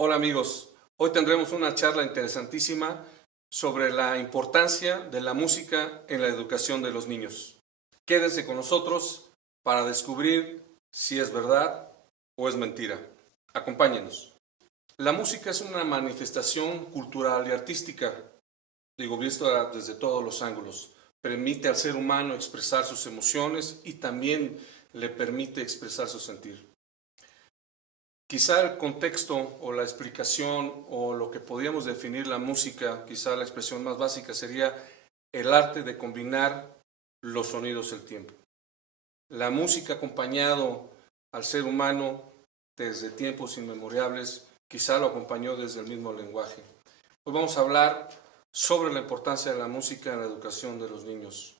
Hola amigos, hoy tendremos una charla interesantísima sobre la importancia de la música en la educación de los niños. Quédense con nosotros para descubrir si es verdad o es mentira. Acompáñenos. La música es una manifestación cultural y artística, vista desde todos los ángulos. Permite al ser humano expresar sus emociones y también le permite expresar su sentir. Quizá el contexto o la explicación o lo que podríamos definir la música, quizá la expresión más básica sería el arte de combinar los sonidos del tiempo. La música acompañado al ser humano desde tiempos inmemorables, quizá lo acompañó desde el mismo lenguaje. Hoy vamos a hablar sobre la importancia de la música en la educación de los niños.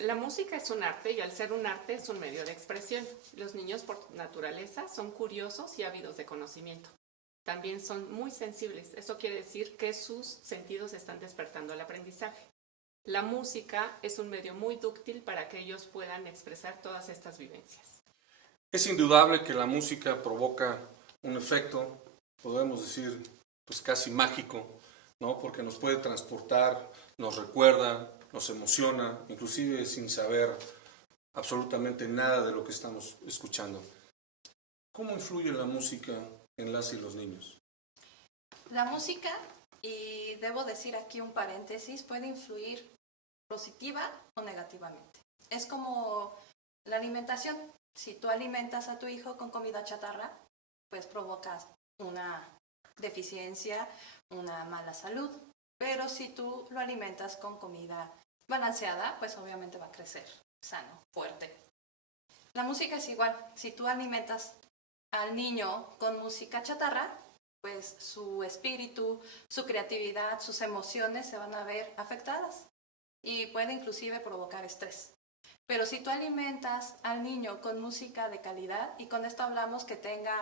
La música es un arte y al ser un arte es un medio de expresión. Los niños por naturaleza son curiosos y ávidos de conocimiento. También son muy sensibles. Eso quiere decir que sus sentidos están despertando al aprendizaje. La música es un medio muy dúctil para que ellos puedan expresar todas estas vivencias. Es indudable que la música provoca un efecto, podemos decir, pues casi mágico, ¿no? Porque nos puede transportar, nos recuerda, nos emociona, inclusive sin saber absolutamente nada de lo que estamos escuchando. ¿Cómo influye la música en las y los niños? La música, y debo decir aquí un paréntesis, puede influir positiva o negativamente. Es como la alimentación. Si tú alimentas a tu hijo con comida chatarra, pues provocas una deficiencia, una mala salud. Pero si tú lo alimentas con comida balanceada, pues obviamente va a crecer sano, fuerte. La música es igual. Si tú alimentas al niño con música chatarra, pues su espíritu, su creatividad, sus emociones se van a ver afectadas y puede inclusive provocar estrés. Pero si tú alimentas al niño con música de calidad, y con esto hablamos que tenga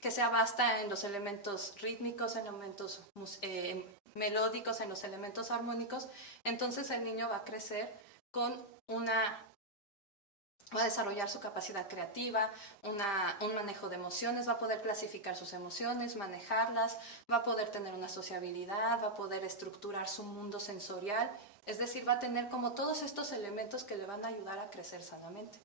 que sea vasta en los elementos rítmicos, en elementos melódicos, en los elementos armónicos, entonces el niño va a crecer con va a desarrollar su capacidad creativa, un manejo de emociones, va a poder clasificar sus emociones, manejarlas, va a poder tener una sociabilidad, va a poder estructurar su mundo sensorial, es decir, va a tener como todos estos elementos que le van a ayudar a crecer sanamente.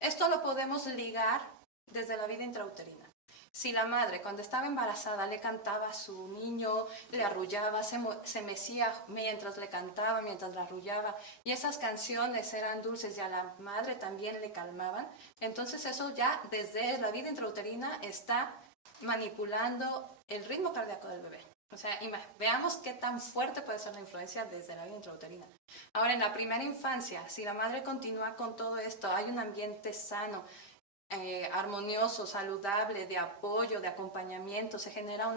Esto lo podemos ligar desde la vida intrauterina. Si la madre cuando estaba embarazada le cantaba a su niño, le arrullaba, se mecía mientras le cantaba, mientras le arrullaba, y esas canciones eran dulces y a la madre también le calmaban, entonces eso ya desde la vida intrauterina está manipulando el ritmo cardíaco del bebé. O sea, veamos qué tan fuerte puede ser la influencia desde la vida intrauterina. Ahora, en la primera infancia, si la madre continúa con todo esto, hay un ambiente sano, armonioso, saludable, de apoyo, de acompañamiento, se genera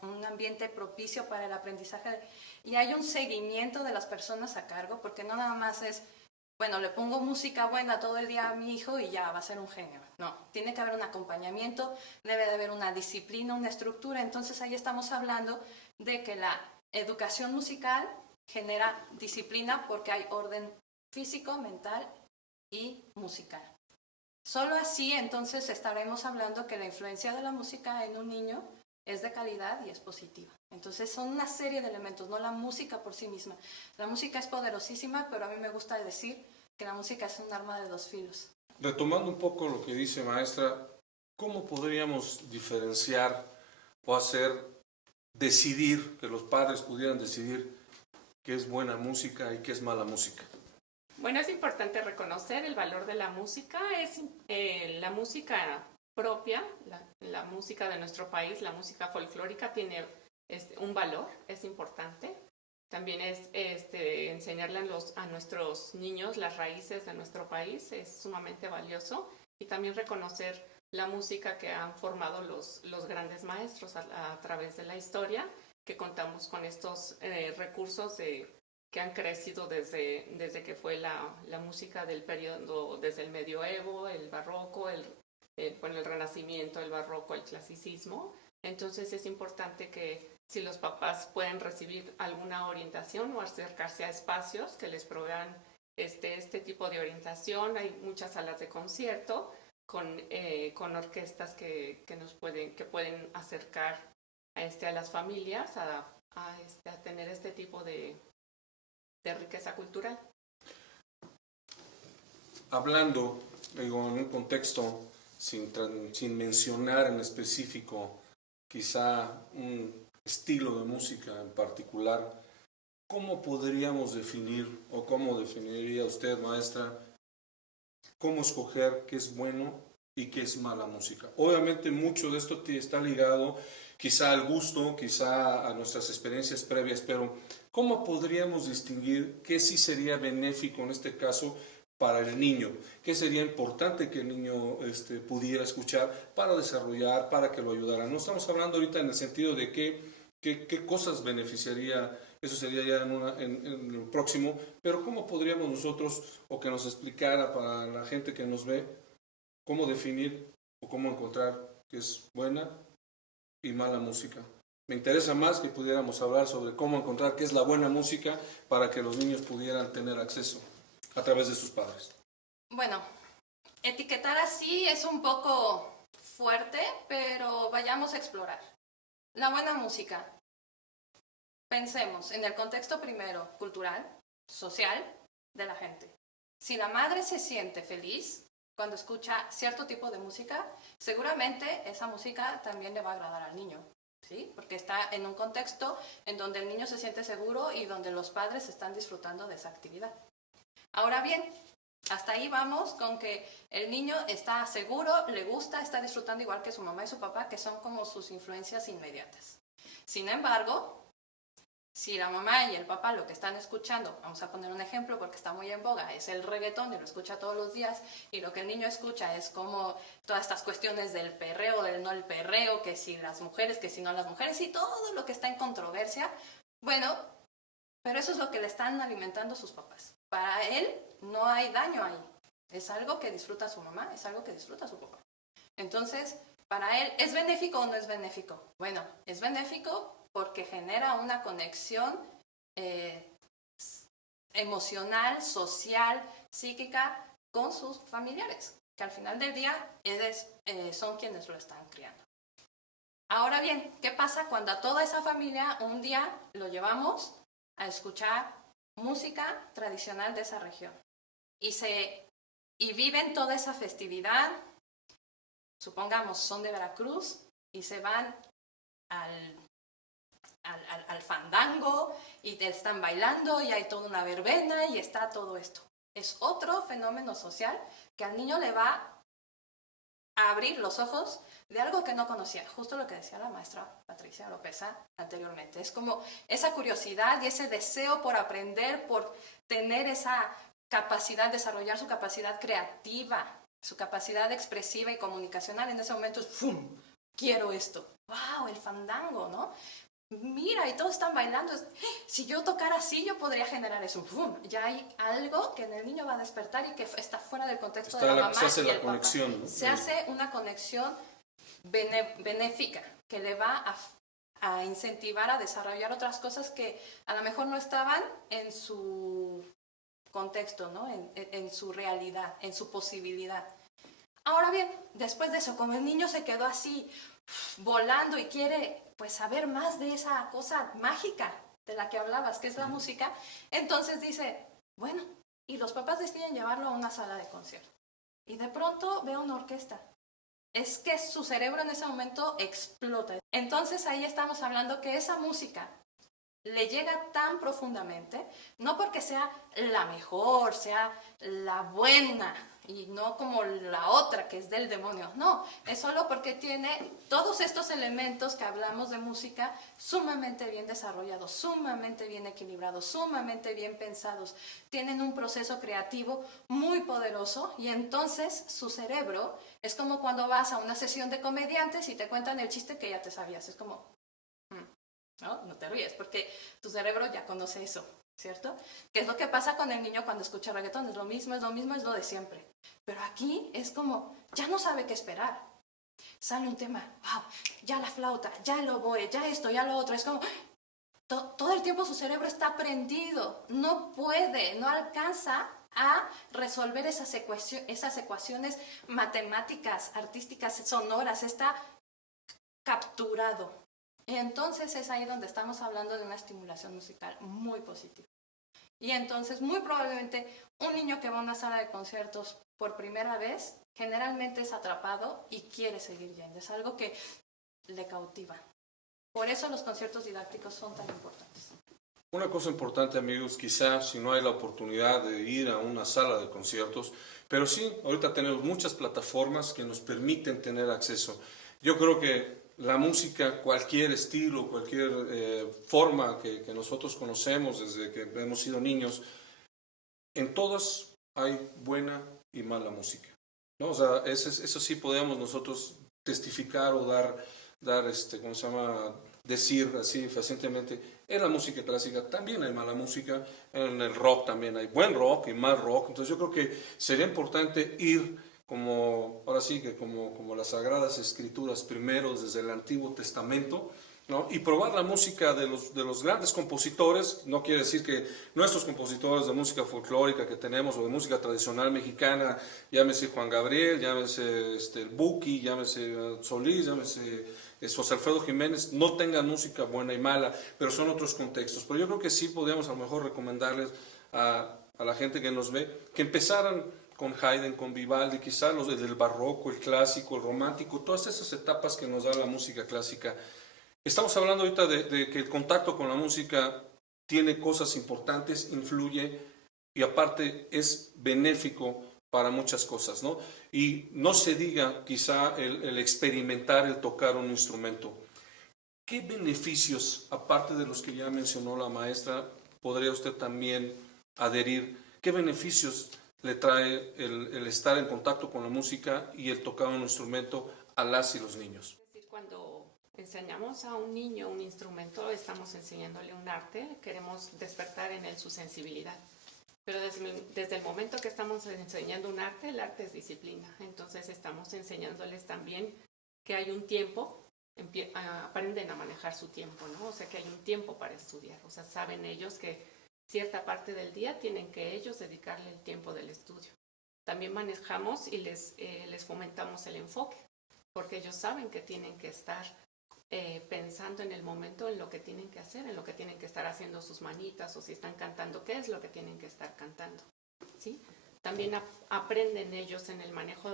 un ambiente propicio para el aprendizaje y hay un seguimiento de las personas a cargo, porque no nada más es, bueno, le pongo música buena todo el día a mi hijo y ya va a ser un genio. No, tiene que haber un acompañamiento, debe de haber una disciplina, una estructura. Entonces ahí estamos hablando de que la educación musical genera disciplina porque hay orden físico, mental y musical. Solo así entonces estaremos hablando que la influencia de la música en un niño es de calidad y es positiva. Entonces son una serie de elementos, no la música por sí misma. La música es poderosísima, pero a mí me gusta decir que la música es un arma de dos filos. Retomando un poco lo que dice maestra, ¿cómo podríamos diferenciar o decidir, que los padres pudieran decidir qué es buena música y qué es mala música? Bueno, es importante reconocer el valor de la música. Es la música propia, la música de nuestro país, la música folclórica tiene un valor, es importante. También es enseñarle a nuestros niños las raíces de nuestro país, es sumamente valioso. Y también reconocer la música que han formado los grandes maestros a través de la historia, que contamos con estos recursos que han crecido desde que fue la música del periodo, desde el medioevo, el barroco, el renacimiento, el barroco, el clasicismo. Entonces es importante que si los papás pueden recibir alguna orientación o acercarse a espacios que les provean este tipo de orientación. Hay muchas salas de concierto con orquestas que pueden acercar a las familias a tener este tipo de riqueza cultural. Hablando, digo, en un contexto sin mencionar en específico quizá un estilo de música en particular, ¿cómo podríamos definir o cómo definiría usted, maestra, cómo escoger qué es bueno y qué es mala música? Obviamente mucho de esto está ligado quizá al gusto, quizá a nuestras experiencias previas, pero ¿cómo podríamos distinguir qué sí sería benéfico en este caso para el niño? ¿Qué sería importante que el niño pudiera escuchar para desarrollar, para que lo ayudara? No estamos hablando ahorita en el sentido de qué cosas beneficiaría, eso sería ya en el próximo, pero ¿cómo podríamos nosotros, o que nos explicara para la gente que nos ve, cómo definir o cómo encontrar qué es buena y mala música? Me interesa más que pudiéramos hablar sobre cómo encontrar qué es la buena música para que los niños pudieran tener acceso a través de sus padres. Bueno, etiquetar así es un poco fuerte, pero vayamos a explorar. La buena música. Pensemos en el contexto primero, cultural, social, de la gente. Si la madre se siente feliz cuando escucha cierto tipo de música, seguramente esa música también le va a agradar al niño, ¿sí? Porque está en un contexto en donde el niño se siente seguro y donde los padres están disfrutando de esa actividad. Ahora bien, hasta ahí vamos con que el niño está seguro, le gusta, está disfrutando igual que su mamá y su papá, que son como sus influencias inmediatas. Sin embargo, si la mamá y el papá lo que están escuchando, vamos a poner un ejemplo porque está muy en boga, es el reggaetón y lo escucha todos los días, y lo que el niño escucha es como todas estas cuestiones del perreo, del no el perreo, que si las mujeres, que si no las mujeres, y todo lo que está en controversia, bueno, pero eso es lo que le están alimentando sus papás. Para él no hay daño ahí, es algo que disfruta su mamá, es algo que disfruta su papá. Entonces, para él, ¿es benéfico o no es benéfico? Bueno, es benéfico porque genera una conexión emocional, social, psíquica con sus familiares, que al final del día son quienes lo están criando. Ahora bien, ¿qué pasa cuando a toda esa familia un día lo llevamos a escuchar música tradicional de esa región? Y viven toda esa festividad, supongamos son de Veracruz, y se van al fandango y te están bailando y hay toda una verbena y está todo esto. Es otro fenómeno social que al niño le va a abrir los ojos de algo que no conocía, justo lo que decía la maestra Patricia Lopeza anteriormente. Es como esa curiosidad y ese deseo por aprender, por tener esa capacidad, desarrollar su capacidad creativa, su capacidad expresiva y comunicacional. En ese momento es ¡fum! Quiero esto. ¡Wow! El fandango, ¿no? Mira, y todos están bailando. Si yo tocara así, yo podría generar eso. ¡Bum! Ya hay algo que en el niño va a despertar y que está fuera del contexto de la mamá. Se hace y la el conexión, papá. ¿no? Se hace una conexión benéfica que le va a incentivar a desarrollar otras cosas que a lo mejor no estaban en su contexto, ¿no? En su realidad, en su posibilidad. Ahora bien, después de eso, como el niño se quedó así volando y quiere pues saber más de esa cosa mágica de la que hablabas, que es la música, entonces dice, bueno, y los papás deciden llevarlo a una sala de concierto. Y de pronto ve una orquesta. Es que su cerebro en ese momento explota. Entonces ahí estamos hablando que esa música le llega tan profundamente, no porque sea la mejor, sea la buena, y no como la otra que es del demonio, no, es solo porque tiene todos estos elementos que hablamos de música sumamente bien desarrollados, sumamente bien equilibrados, sumamente bien pensados, tienen un proceso creativo muy poderoso, y entonces su cerebro es como cuando vas a una sesión de comediantes y te cuentan el chiste que ya te sabías, es como... No te ríes, porque tu cerebro ya conoce eso, ¿cierto? ¿Qué es lo que pasa con el niño cuando escucha reggaetón? Es lo mismo, es lo de siempre. Pero aquí es como, ya no sabe qué esperar. Sale un tema, wow, ya la flauta, ya el oboe, ya esto, ya lo otro. Es como, todo el tiempo su cerebro está prendido, no puede, no alcanza a resolver esas ecuaciones matemáticas, artísticas, sonoras, está capturado. Y entonces es ahí donde estamos hablando de una estimulación musical muy positiva. Y entonces muy probablemente un niño que va a una sala de conciertos por primera vez generalmente es atrapado y quiere seguir yendo. Es algo que le cautiva. Por eso los conciertos didácticos son tan importantes. Una cosa importante, amigos, quizás si no hay la oportunidad de ir a una sala de conciertos, pero sí, ahorita tenemos muchas plataformas que nos permiten tener acceso. Yo creo que la música, cualquier estilo, cualquier forma que nosotros conocemos desde que hemos sido niños, en todas hay buena y mala música, ¿no? O sea, eso sí podemos nosotros testificar o ¿cómo se llama? Decir así fehacientemente, en la música clásica también hay mala música, en el rock también hay buen rock y mal rock. Entonces yo creo que sería importante ir ahora sí que como las Sagradas Escrituras primero desde el Antiguo Testamento, ¿no? Y probar la música de los grandes compositores. No quiere decir que nuestros compositores de música folclórica que tenemos o de música tradicional mexicana, llámese Juan Gabriel, llámese el Buki, llámese Solís, llámese José Alfredo Jiménez, no tengan música buena y mala, pero son otros contextos. Pero yo creo que sí podríamos a lo mejor recomendarles a la gente que nos ve que empezaran con Haydn, con Vivaldi, quizás los del barroco, el clásico, el romántico, todas esas etapas que nos da la música clásica. Estamos hablando ahorita de que el contacto con la música tiene cosas importantes, influye y aparte es benéfico para muchas cosas, ¿no? Y no se diga quizá el experimentar, el tocar un instrumento. ¿Qué beneficios, aparte de los que ya mencionó la maestra, podría usted también adherir? ¿Qué beneficios le trae el estar en contacto con la música y el tocar un instrumento a las y los niños? Es decir, cuando enseñamos a un niño un instrumento, estamos enseñándole un arte, queremos despertar en él su sensibilidad. Pero desde el momento que estamos enseñando un arte, el arte es disciplina. Entonces estamos enseñándoles también que hay un tiempo, aprenden a manejar su tiempo, ¿no? O sea, que hay un tiempo para estudiar. O sea, saben ellos que cierta parte del día tienen que ellos dedicarle el tiempo del estudio. También manejamos y les fomentamos el enfoque, porque ellos saben que tienen que estar pensando en el momento en lo que tienen que hacer, en lo que tienen que estar haciendo sus manitas o si están cantando, qué es lo que tienen que estar cantando, ¿sí? También aprenden ellos en el manejo,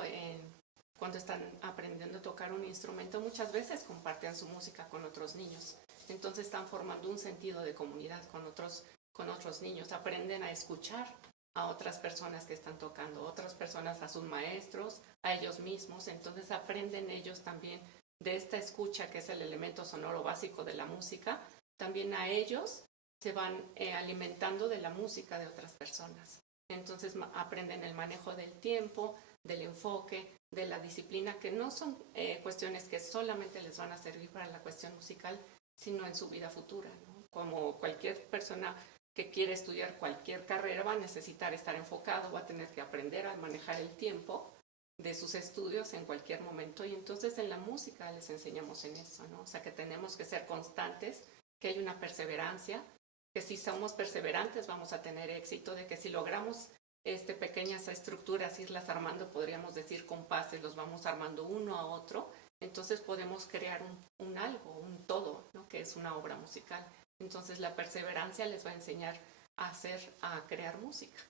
cuando están aprendiendo a tocar un instrumento, muchas veces comparten su música con otros niños. Entonces están formando un sentido de comunidad con otros niños, aprenden a escuchar a otras personas que están tocando, otras personas a sus maestros, a ellos mismos. Entonces aprenden ellos también de esta escucha, que es el elemento sonoro básico de la música, también a ellos se van alimentando de la música de otras personas. Entonces aprenden el manejo del tiempo, del enfoque, de la disciplina, que no son cuestiones que solamente les van a servir para la cuestión musical, sino en su vida futura, ¿no? Como cualquier persona que quiere estudiar cualquier carrera va a necesitar estar enfocado, va a tener que aprender a manejar el tiempo de sus estudios en cualquier momento, y entonces en la música les enseñamos en eso, ¿no? O sea, que tenemos que ser constantes, que hay una perseverancia, que si somos perseverantes vamos a tener éxito, de que si logramos pequeñas estructuras, irlas armando, podríamos decir compases, los vamos armando uno a otro, entonces podemos crear un algo, un todo, ¿no? Que es una obra musical. Entonces la perseverancia les va a enseñar a crear música.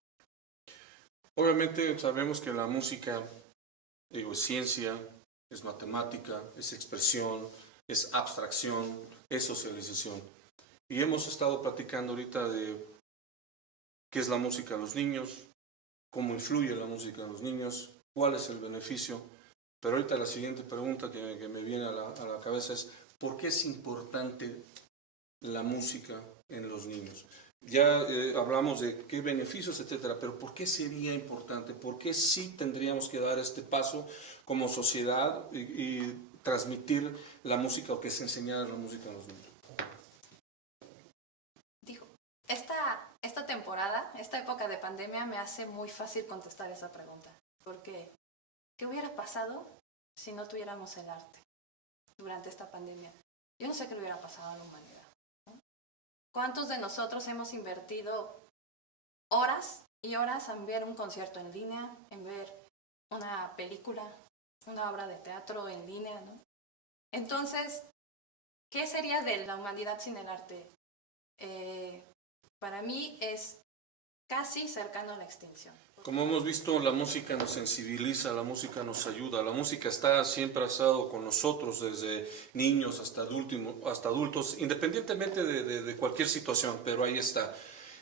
Obviamente sabemos que la música es ciencia, es matemática, es expresión, es abstracción, es socialización. Y hemos estado platicando ahorita de qué es la música a los niños, cómo influye la música a los niños, cuál es el beneficio. Pero ahorita la siguiente pregunta que me viene a la cabeza es, ¿por qué es importante la música en los niños? Ya hablamos de qué beneficios, etcétera, pero ¿por qué sería importante? ¿Por qué sí tendríamos que dar este paso como sociedad y transmitir la música o que se enseñara la música a los niños? Dijo, esta temporada, esta época de pandemia me hace muy fácil contestar esa pregunta, porque ¿qué hubiera pasado si no tuviéramos el arte durante esta pandemia? Yo no sé qué le hubiera pasado a la humanidad. ¿Cuántos de nosotros hemos invertido horas y horas en ver un concierto en línea, en ver una película, una obra de teatro en línea, ¿no? Entonces, ¿qué sería de la humanidad sin el arte? Para mí es casi cercano a la extinción. Como hemos visto, la música nos sensibiliza, la música nos ayuda, la música siempre ha estado con nosotros desde niños hasta adultos, independientemente de cualquier situación, pero ahí está.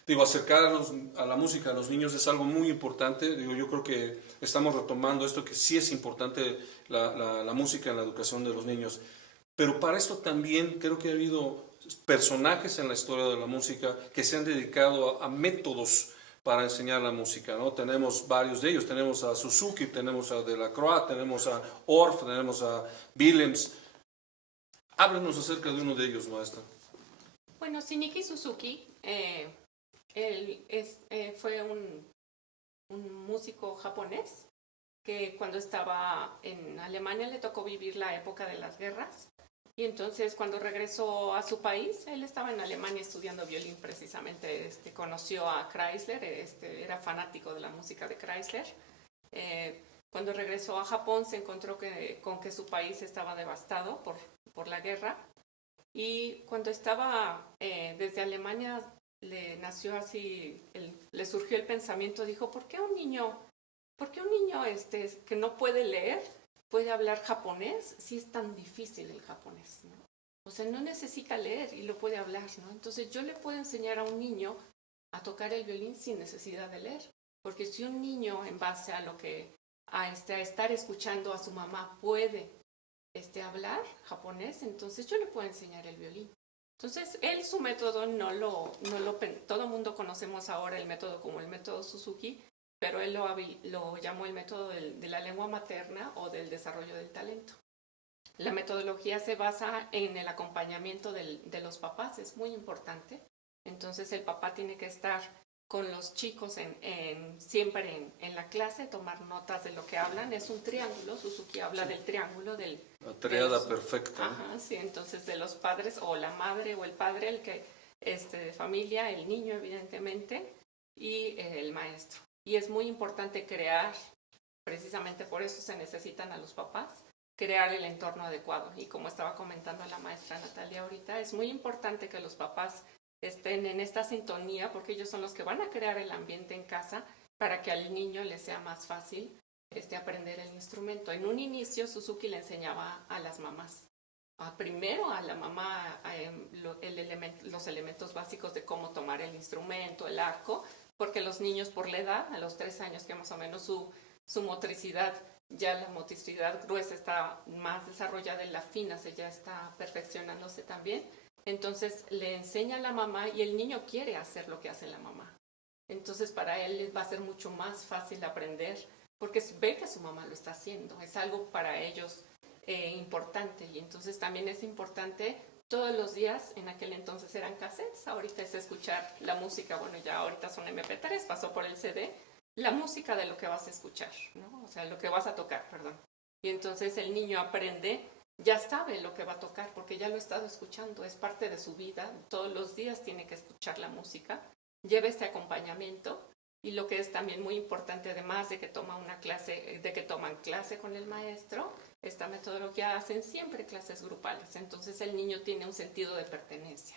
Digo, acercarnos a la música a los niños es algo muy importante. Digo, yo creo que estamos retomando esto, que sí es importante la música en la educación de los niños. Pero para esto también creo que ha habido personajes en la historia de la música que se han dedicado a métodos para enseñar la música, ¿no? Tenemos varios de ellos, tenemos a Suzuki, tenemos a Delacroix, tenemos a Orff, tenemos a Willems. Háblenos acerca de uno de ellos, maestra. Bueno, Shinichi Suzuki, él fue un músico japonés que cuando estaba en Alemania le tocó vivir la época de las guerras. Y entonces cuando regresó a su país, él estaba en Alemania estudiando violín precisamente, conoció a Kreisler, era fanático de la música de Kreisler. Cuando regresó a Japón se encontró con que su país estaba devastado por la guerra. Y cuando estaba desde Alemania le nació así, le surgió el pensamiento, dijo, ¿por qué un niño que no puede leer puede hablar japonés si es tan difícil el japonés, ¿no? O sea, no necesita leer y lo puede hablar, ¿no? Entonces yo le puedo enseñar a un niño a tocar el violín sin necesidad de leer, porque si un niño en base a a estar escuchando a su mamá puede hablar japonés, entonces yo le puedo enseñar el violín. Entonces su método todo el mundo conocemos ahora el método como el método Suzuki, pero él lo llamó el método de la lengua materna o del desarrollo del talento. La metodología se basa en el acompañamiento de los papás, es muy importante. Entonces el papá tiene que estar con los chicos siempre en la clase, tomar notas de lo que hablan. Es un triángulo, Suzuki habla del triángulo la triada perfecta. Ajá, sí, entonces de los padres o la madre o el padre, de familia, el niño evidentemente y el maestro. Y es muy importante crear, precisamente por eso se necesitan a los papás, crear el entorno adecuado. Y como estaba comentando la maestra Natalia ahorita, es muy importante que los papás estén en esta sintonía porque ellos son los que van a crear el ambiente en casa para que al niño le sea más fácil aprender el instrumento. En un inicio Suzuki le enseñaba a las mamás, primero a la mamá los elementos básicos de cómo tomar el instrumento, el arco, porque los niños por la edad, a los 3 años que más o menos su motricidad, ya la motricidad gruesa está más desarrollada y la fina ya está perfeccionándose también. Entonces le enseña a la mamá y el niño quiere hacer lo que hace la mamá. Entonces para él va a ser mucho más fácil aprender porque ve que su mamá lo está haciendo. Es algo para ellos importante y entonces también es importante todos los días, en aquel entonces eran cassettes, ahorita es escuchar la música, bueno ya ahorita son MP3, pasó por el CD, la música de lo que vas a escuchar, ¿no? O sea, lo que vas a tocar, perdón. Y entonces el niño aprende, ya sabe lo que va a tocar porque ya lo ha estado escuchando, es parte de su vida, todos los días tiene que escuchar la música, lleva este acompañamiento y lo que es también muy importante, además de que toman clase con el maestro, esta metodología hacen siempre clases grupales, entonces el niño tiene un sentido de pertenencia,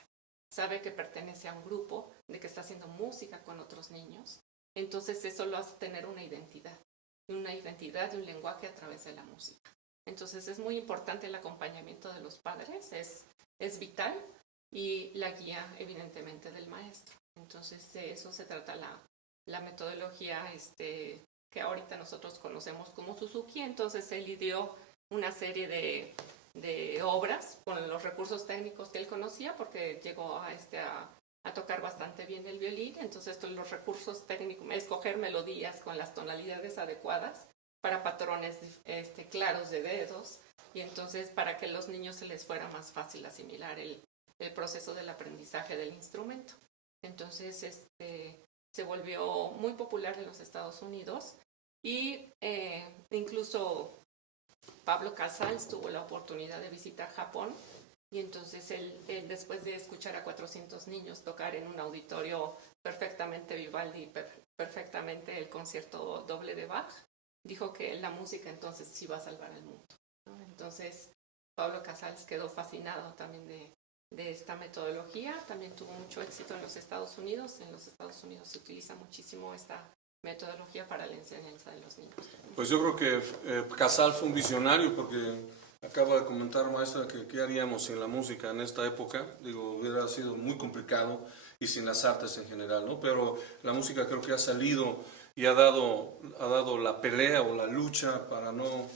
sabe que pertenece a un grupo, de que está haciendo música con otros niños, entonces eso lo hace tener una identidad y un lenguaje a través de la música. Entonces es muy importante el acompañamiento de los padres, es vital, y la guía evidentemente del maestro. Entonces de eso se trata la metodología que ahorita nosotros conocemos como Suzuki. Entonces él ideó una serie de obras con los recursos técnicos que él conocía porque llegó a tocar bastante bien el violín. Entonces los recursos técnicos, escoger melodías con las tonalidades adecuadas para patrones claros de dedos y entonces para que a los niños se les fuera más fácil asimilar el proceso del aprendizaje del instrumento. Entonces se volvió muy popular en los Estados Unidos y incluso Pablo Casals tuvo la oportunidad de visitar Japón y entonces él después de escuchar a 400 niños tocar en un auditorio perfectamente Vivaldi, perfectamente el concierto doble de Bach, dijo que la música entonces sí va a salvar al mundo, ¿no? Entonces, Pablo Casals quedó fascinado también de esta metodología. También tuvo mucho éxito en los Estados Unidos. En los Estados Unidos se utiliza muchísimo esta metodología para la enseñanza de los niños. Pues yo creo que Casals fue un visionario, porque acaba de comentar, maestra, que qué haríamos sin la música en esta época. Digo, hubiera sido muy complicado, y sin las artes en general, ¿no? Pero la música creo que ha salido y ha dado la pelea o la lucha para no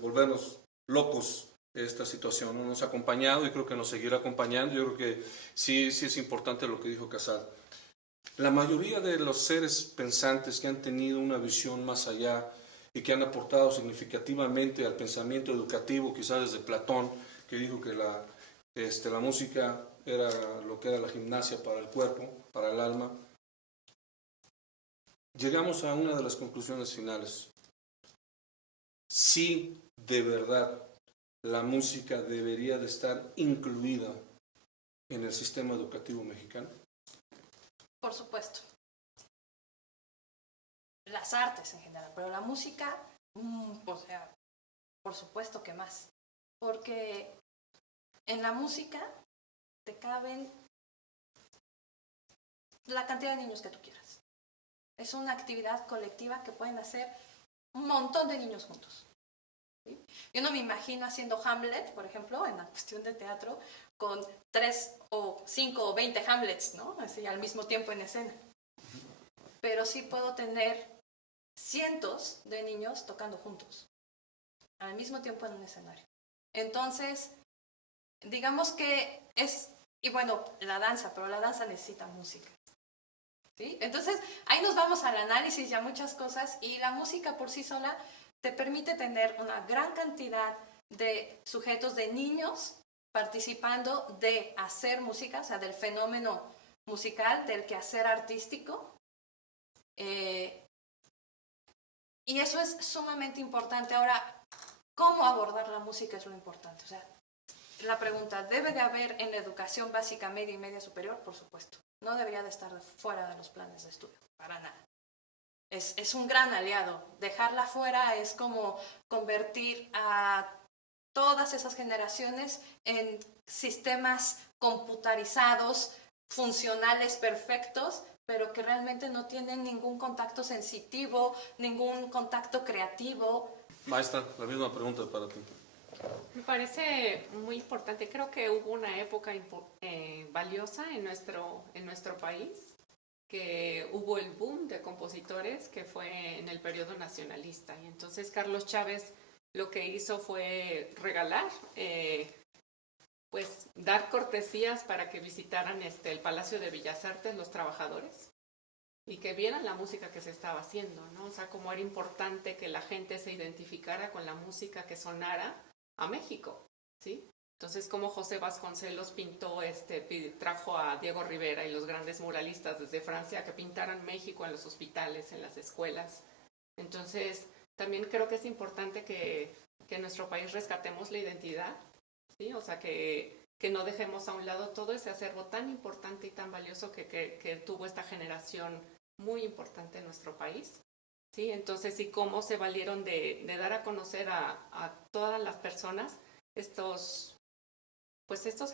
volvernos locos esta situación, ¿no? Nos ha acompañado y creo que nos seguirá acompañando. Yo creo que sí es importante lo que dijo Casals. La mayoría de los seres pensantes que han tenido una visión más allá y que han aportado significativamente al pensamiento educativo, quizás desde Platón, que dijo que la música era lo que era la gimnasia para el cuerpo, para el alma, llegamos a una de las conclusiones finales. Sí, de verdad, la música debería de estar incluida en el sistema educativo mexicano. Por supuesto. Las artes en general, pero la música, o sea, por supuesto que más. Porque en la música te caben la cantidad de niños que tú quieras. Es una actividad colectiva que pueden hacer un montón de niños juntos. ¿Sí? Yo no me imagino haciendo Hamlet, por ejemplo, en la cuestión de teatro, con 3 o 5 o 20 Hamlets, ¿no? Así al mismo tiempo en escena. Pero sí puedo tener cientos de niños tocando juntos, al mismo tiempo en un escenario. Entonces, digamos que y bueno, la danza, pero la danza necesita música. ¿Sí? Entonces, ahí nos vamos al análisis y a muchas cosas, y la música por sí sola te permite tener una gran cantidad de sujetos, de niños, participando de hacer música, o sea, del fenómeno musical, del quehacer artístico. Y eso es sumamente importante. Ahora, ¿cómo abordar la música es lo importante? O sea, la pregunta, ¿debe de haber en la educación básica, media y media superior? Por supuesto. No debería de estar fuera de los planes de estudio, para nada. Es un gran aliado. Dejarla fuera es como convertir a todas esas generaciones en sistemas computarizados, funcionales, perfectos, pero que realmente no tienen ningún contacto sensitivo, ningún contacto creativo. Maestra, la misma pregunta para ti. Me parece muy importante. Creo que hubo una época valiosa en nuestro país, que hubo el boom de compositores, que fue en el periodo nacionalista. Y entonces Carlos Chávez lo que hizo fue regalar, pues dar cortesías para que visitaran el Palacio de Bellas Artes los trabajadores y que vieran la música que se estaba haciendo, ¿no? O sea, cómo era importante que la gente se identificara con la música que sonara a México, ¿sí? Entonces, como José Vasconcelos pintó, trajo a Diego Rivera y los grandes muralistas desde Francia a que pintaran México en los hospitales, en las escuelas. Entonces, también creo que es importante que en nuestro país rescatemos la identidad, ¿sí? O sea, que no dejemos a un lado todo ese acervo tan importante y tan valioso que tuvo esta generación muy importante en nuestro país, ¿sí? Entonces, y cómo se valieron de dar a conocer a todas las personas estos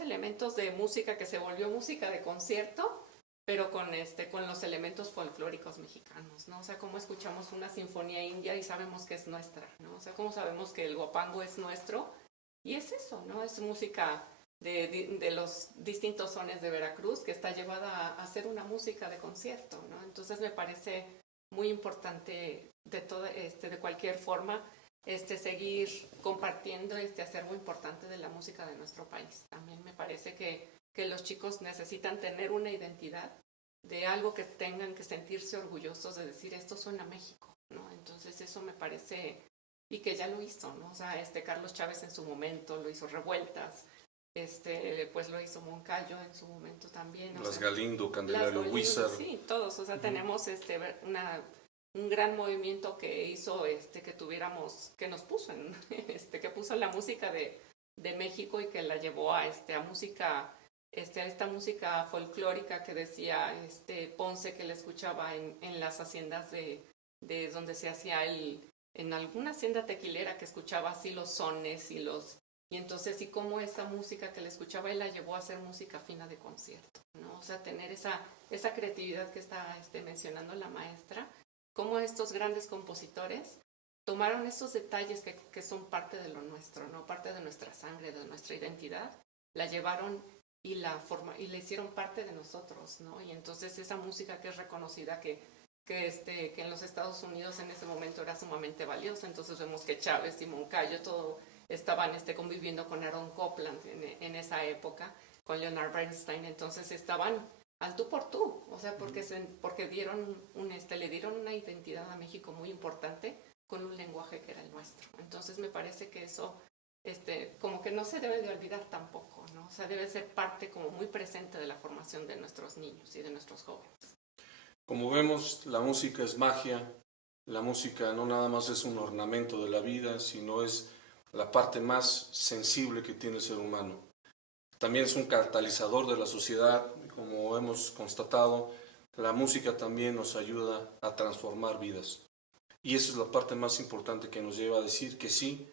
elementos de música que se volvió música de concierto, pero con los elementos folclóricos mexicanos, ¿no? O sea, cómo escuchamos una sinfonía india y sabemos que es nuestra, ¿no? O sea, cómo sabemos que el huapango es nuestro, y es eso, ¿no? Es música de los distintos sones de Veracruz que está llevada a hacer una música de concierto, ¿no? Entonces me parece muy importante de cualquier forma seguir compartiendo este acervo importante de la música de nuestro país. También me parece que los chicos necesitan tener una identidad de algo que tengan que sentirse orgullosos de decir, esto suena a México, ¿no? Entonces eso me parece, y que ya lo hizo, ¿no? O sea, Carlos Chávez en su momento lo hizo Revueltas, pues lo hizo Moncayo en su momento también. Las Galindo, Candelario, Galindo, Huízar. sí, todos, o sea, tenemos un gran movimiento que hizo que tuviéramos, que nos puso que puso la música de México y que la llevó a música esta música folclórica que decía Ponce, que le escuchaba en las haciendas de donde se hacía en alguna hacienda tequilera, que escuchaba así los sones y entonces, y cómo esa música que le escuchaba él la llevó a hacer música fina de concierto, ¿no? O sea, tener esa creatividad que está mencionando la maestra, cómo estos grandes compositores tomaron esos detalles que son parte de lo nuestro, ¿no? Parte de nuestra sangre, de nuestra identidad, la llevaron y la hicieron parte de nosotros, ¿no? Y entonces esa música que es reconocida, que en los Estados Unidos en ese momento era sumamente valiosa. Entonces vemos que Chávez y Moncayo todo estaban conviviendo con Aaron Copland en esa época, con Leonard Bernstein. Entonces estaban al tú por tú, o sea, porque le dieron una identidad a México muy importante con un lenguaje que era el nuestro. Entonces me parece que eso como que no se debe de olvidar tampoco, ¿no? O sea, debe ser parte como muy presente de la formación de nuestros niños y de nuestros jóvenes. Como vemos, la música es magia. La música no nada más es un ornamento de la vida, sino es la parte más sensible que tiene el ser humano. También es un catalizador de la sociedad. Como hemos constatado, la música también nos ayuda a transformar vidas. Y esa es la parte más importante que nos lleva a decir que sí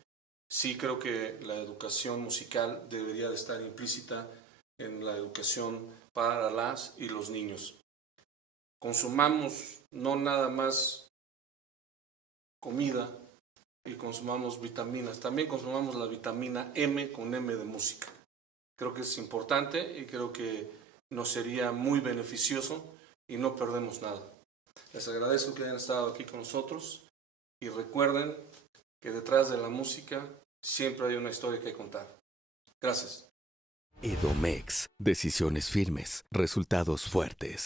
creo que la educación musical debería de estar implícita en la educación para las y los niños. Consumamos no nada más comida y consumamos vitaminas, también consumamos la vitamina M con M de música. Creo que es importante y creo que nos sería muy beneficioso y no perdemos nada. Les agradezco que hayan estado aquí con nosotros y recuerden que detrás de la música siempre hay una historia que contar. Gracias. Edomex, decisiones firmes, resultados fuertes.